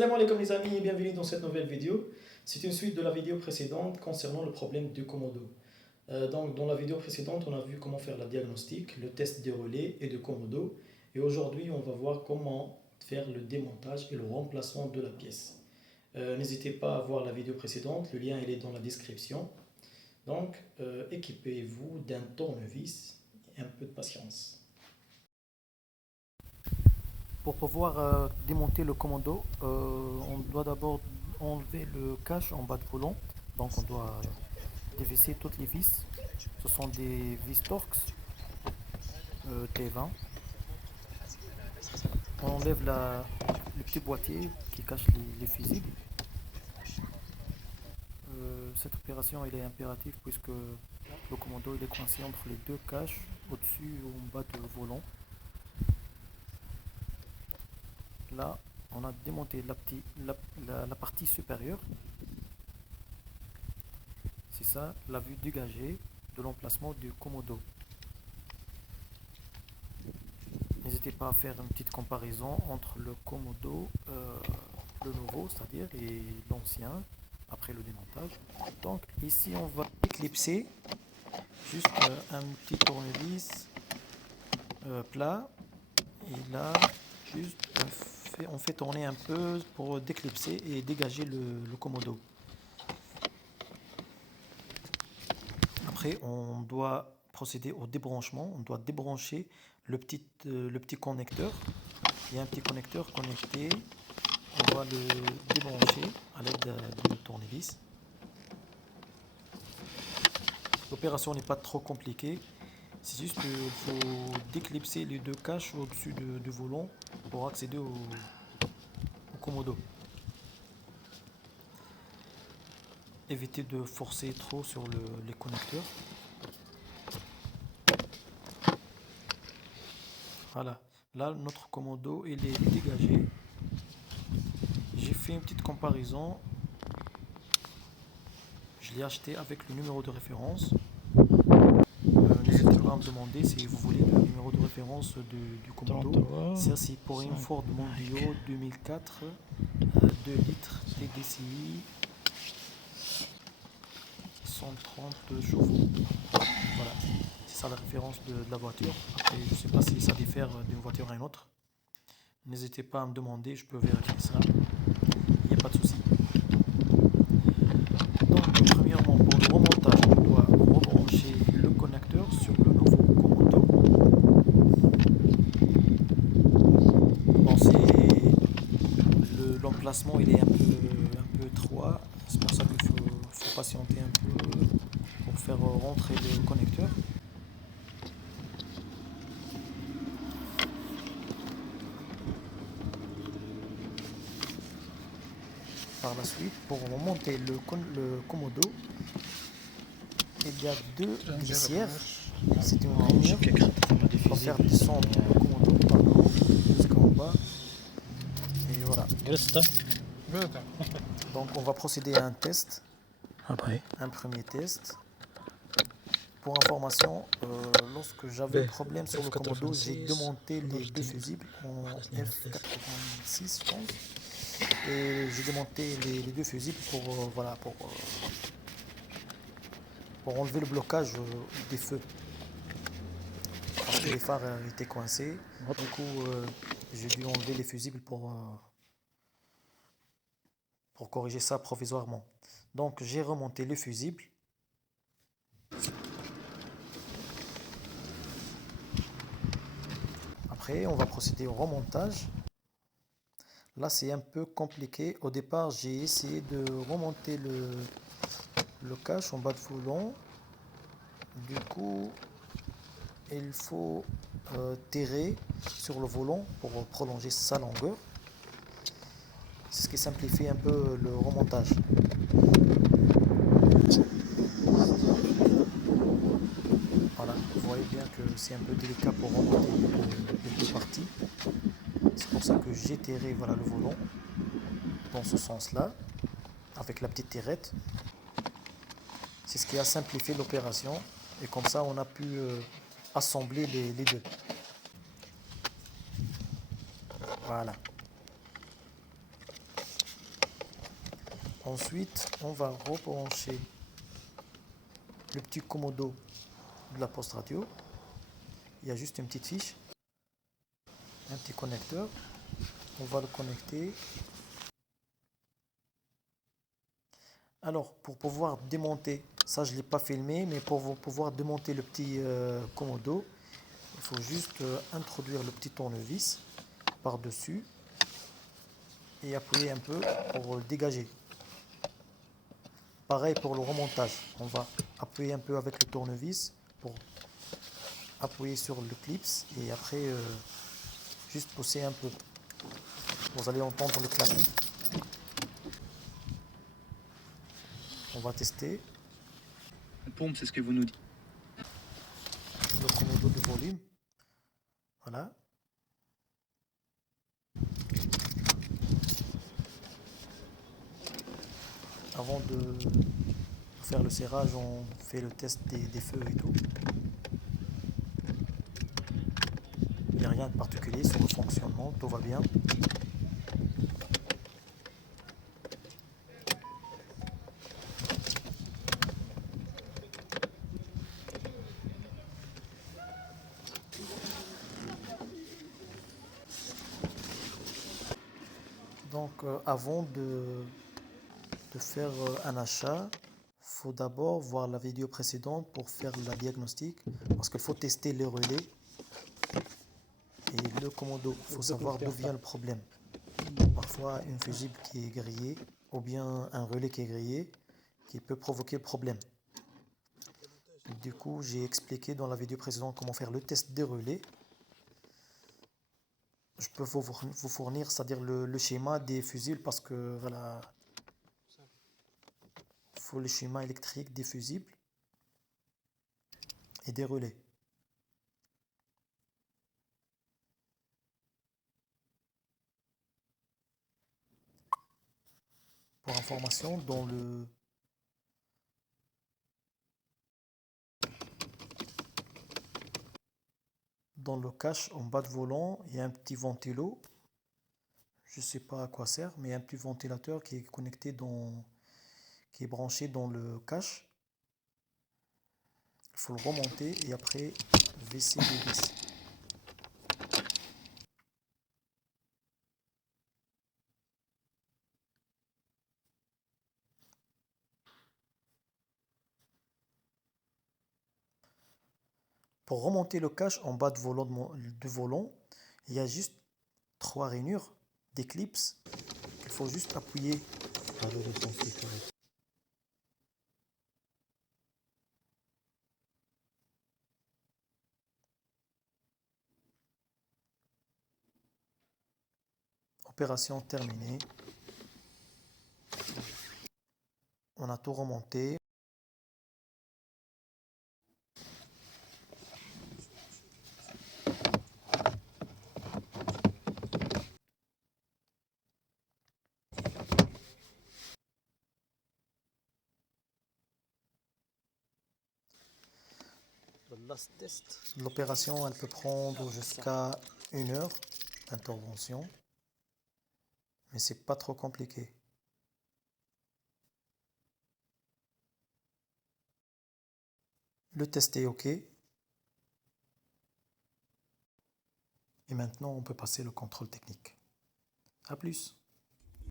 Salam alaikum les amis et bienvenue dans cette nouvelle vidéo. C'est une suite de la vidéo précédente concernant le problème de Komodo. Donc dans la vidéo précédente, on a vu comment faire la diagnostic, le test des relais et de Komodo. Et aujourd'hui, on va voir comment faire le démontage et le remplacement de la pièce. N'hésitez pas à voir la vidéo précédente, le lien il est dans la description. Donc équipez-vous d'un tournevis et un peu de patience. Pour pouvoir démonter le commando, on doit d'abord enlever le cache en bas de volant. Donc on doit dévisser toutes les vis. Ce sont des vis Torx T20. On enlève le petit boîtier qui cache les fusibles. Cette opération elle est impérative puisque le commando il est coincé entre les deux caches au-dessus ou en bas de volant. Là, on a démonté la partie supérieure. C'est ça, la vue dégagée de l'emplacement du Komodo. N'hésitez pas à faire une petite comparaison entre le Komodo, le nouveau, c'est-à-dire, et l'ancien, après le démontage. Donc ici, on va éclipser juste un petit tournevis plat. Et là, juste on fait tourner un peu pour déclipser et dégager le Komodo. Après, on doit procéder au débranchement. On doit débrancher le petit connecteur. Il y a un petit connecteur connecté. On va le débrancher à l'aide du tournevis. L'opération n'est pas trop compliquée. C'est juste qu'il faut déclipser les deux caches au-dessus du volant pour accéder au Komodo. Évitez de forcer trop sur les connecteurs. Voilà, là notre Komodo il est dégagé. J'ai fait une petite comparaison. Je l'ai acheté avec le numéro de référence. N'hésitez pas à me demander si vous voulez le numéro de référence du Komodo. Ça c'est pour une Ford Mondeo 2004 2 litres TDCi 130 chevaux. Voilà, c'est ça la référence de la voiture. Après, je ne sais pas si ça diffère d'une voiture à une autre. N'hésitez pas à me demander, je peux vérifier ça. Il n'y a pas de souci. Donc, premièrement, pour le remontage, on doit rebrancher le connecteur sur le nouveau Komodo. Bon, l'emplacement il est un peu étroit, c'est pour ça qu'il faut patienter un peu pour faire rentrer le connecteur. Par la suite, pour remonter le Komodo, il y a deux glissières. C'est une rainure pour faire descendre le Komodo par le haut jusqu'en bas. Et voilà. Donc on va procéder à un test. Un premier test. Pour information, lorsque j'avais problème sur le Komodo, j'ai démonté les deux fusibles en F86 je pense. Et j'ai démonté les deux fusibles pour enlever le blocage des feux. Parce que les phares étaient coincés. Du coup, j'ai dû enlever les fusibles pour corriger ça provisoirement. Donc j'ai remonté les fusibles. Après, on va procéder au remontage. Là, c'est un peu compliqué. Au départ, j'ai essayé de remonter le cache en bas de volant. Du coup, il faut terrer sur le volant pour prolonger sa longueur. C'est ce qui simplifie un peu le remontage. Voilà, vous voyez bien que c'est un peu délicat pour remonter les deux parties. C'est pour ça que j'ai terré voilà, le volant dans ce sens-là, avec la petite tirette. C'est ce qui a simplifié l'opération. Et comme ça, on a pu assembler les deux. Voilà. Ensuite, on va rebrancher le petit commodo de la poste radio. Il y a juste une petite fiche, un petit connecteur. On va le connecter. Alors, pour pouvoir démonter, ça je ne l'ai pas filmé, mais pour pouvoir démonter le petit commodo, il faut juste introduire le petit tournevis par-dessus et appuyer un peu pour le dégager. Pareil pour le remontage, on va appuyer un peu avec le tournevis pour appuyer sur le clips et après juste pousser un peu. Vous allez entendre le claquement. On va tester. La pompe, c'est ce que vous nous dites. Le commodo de volume. Voilà. Avant de faire le serrage, on fait le test des feux et tout. Il n'y a rien de particulier sur le fonctionnement, tout va bien. Donc avant de faire un achat, faut d'abord voir la vidéo précédente pour faire la diagnostic parce qu'il faut tester les relais et le commodo. Il faut savoir d'où vient le problème. Parfois une fusible qui est grillée ou bien un relais qui est grillé qui peut provoquer le problème. Du coup, j'ai expliqué dans la vidéo précédente comment faire le test des relais. Je peux vous fournir, c'est-à-dire le schéma des fusibles parce que voilà, il faut le schéma électrique des fusibles et des relais. Pour information, dans le cache en bas de volant, il y a un petit ventilo. Je ne sais pas à quoi sert, mais il y a un petit ventilateur qui est connecté qui est branché dans le cache. Il faut le remonter et après visser les vis. Pour remonter le cache en bas de volant, il y a juste 3 rainures, des clips. Il faut juste appuyer. Opération terminée. On a tout remonté. L'opération, elle peut prendre jusqu'à 1 heure d'intervention, mais c'est pas trop compliqué. Le test est OK. Et maintenant, on peut passer le contrôle technique. À plus.